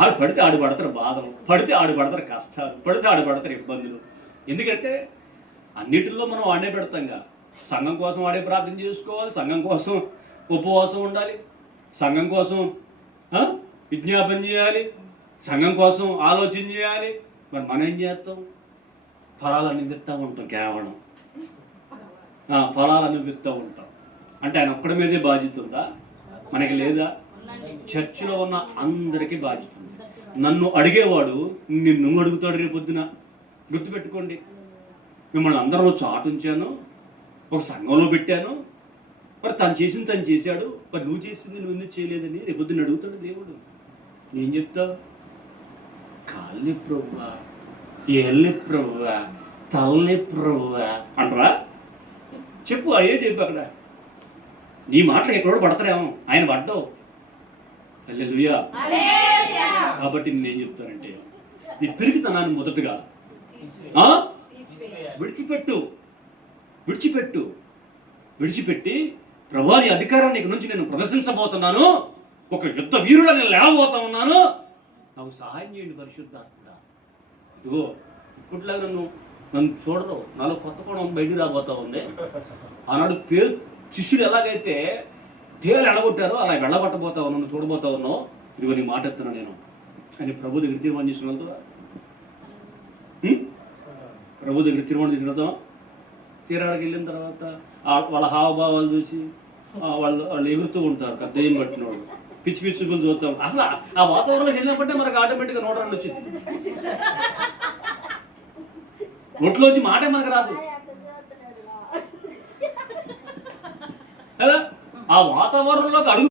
ఆడు పడితే ఆడు పడతారు బాధలు, పడితే ఆడు పడతారు కష్టాలు, పడితే ఆడు పడతారు ఇబ్బందులు. ఎందుకంటే అన్నిటిలో మనం వాడే పెడతాంగా. సంఘం కోసం వాడే ప్రార్థన చేసుకోవాలి, సంఘం కోసం ఉపవాసం ఉండాలి, సంఘం కోసం విజ్ఞాపన చేయాలి, సంఘం కోసం ఆలోచన చేయాలి. మరి మనం ఏం చేస్తాం? ఫలాలు అనుభవిస్తూ ఉంటాం. కేవలం ఫలాలు అనుభవిస్తూ ఉంటాం. అంటే ఆయన ఒక్కడి మీదే బాధ్యత ఉందా? మనకి లేదా? చర్చిలో ఉన్న అందరికీ బాధ్యత ఉంది. నన్ను అడిగేవాడు నిన్ను అడుగుతాడు రేపొద్దున. గుర్తుపెట్టుకోండి, మిమ్మల్ని అందరూ చాటు ఉంచాను, ఒక సంఘంలో పెట్టాను, మరి తను చేసింది తను చేశాడు, మరి నువ్వు చేసింది నువ్వు ఎందుకు చేయలేదని రేపొద్దున అడుగుతాడు దేవుడు. ఏం చెప్తావు? కాళ్ళని ప్రభువా, ఏళ్ళని ప్రభువా, తలని ప్రభువా అంటరా? చెప్పు, అయ్యే చెప్పు. అక్కడ నీ మాటలు ఎక్కడో పడతారేమో, ఆయన పడ్డావు. హల్లెలూయా. కాబట్టి నేనేం చెప్తానంటే, నీ పిరికితనాన్ని మొదటగా విడిచిపెట్టు. విడిచిపెట్టు విడిచిపెట్టి ప్రభువా నీ అధికారాన్ని ఇక నుంచి నేను ప్రదర్శించబోతున్నాను, ఒక యుద్ధ వీరుడా నేను లేవబోతా ఉన్నాను, నాకు సహాయం చేయండి పరిశుద్ధాత్ముడా. ఇదిగో ఇప్పట్లాగా నన్ను చూడరు, నాలో కొత్త కోణం బయటికి రాబోతా ఉంది. ఆనాడు శిష్యులు ఎలాగైతే తేలు ఎడగొట్టారో అలా వెళ్ళగొట్టబోతా ఉన్నాను, చూడబోతా ఉన్నావు. ఇదిగో నీ మాట ఎత్తున్నా నేను అని ప్రభు దగ్గర తీర్మానం చేసిన వెళ్తావా? ప్రభు దగ్గర తీర్మానం చేసిన వెళ్తావా? తీరాడికి వెళ్ళిన తర్వాత వాళ్ళ హావభావాలు చూసి వాళ్ళు ఎగురుతూ ఉంటారు. దెయ్యం పట్టిన వాళ్ళు పిచ్చి పిచ్చుకులు చూస్తాం. అసలు ఆ వాతావరణంలో వెళ్ళినప్పుడే మనకు ఆటోమేటిక్గా నోటరాలు వచ్చింది. నోట్లోంచి మాటే మనకు రాదు కదా. ఆ వాతావరణంలోకి అడుగు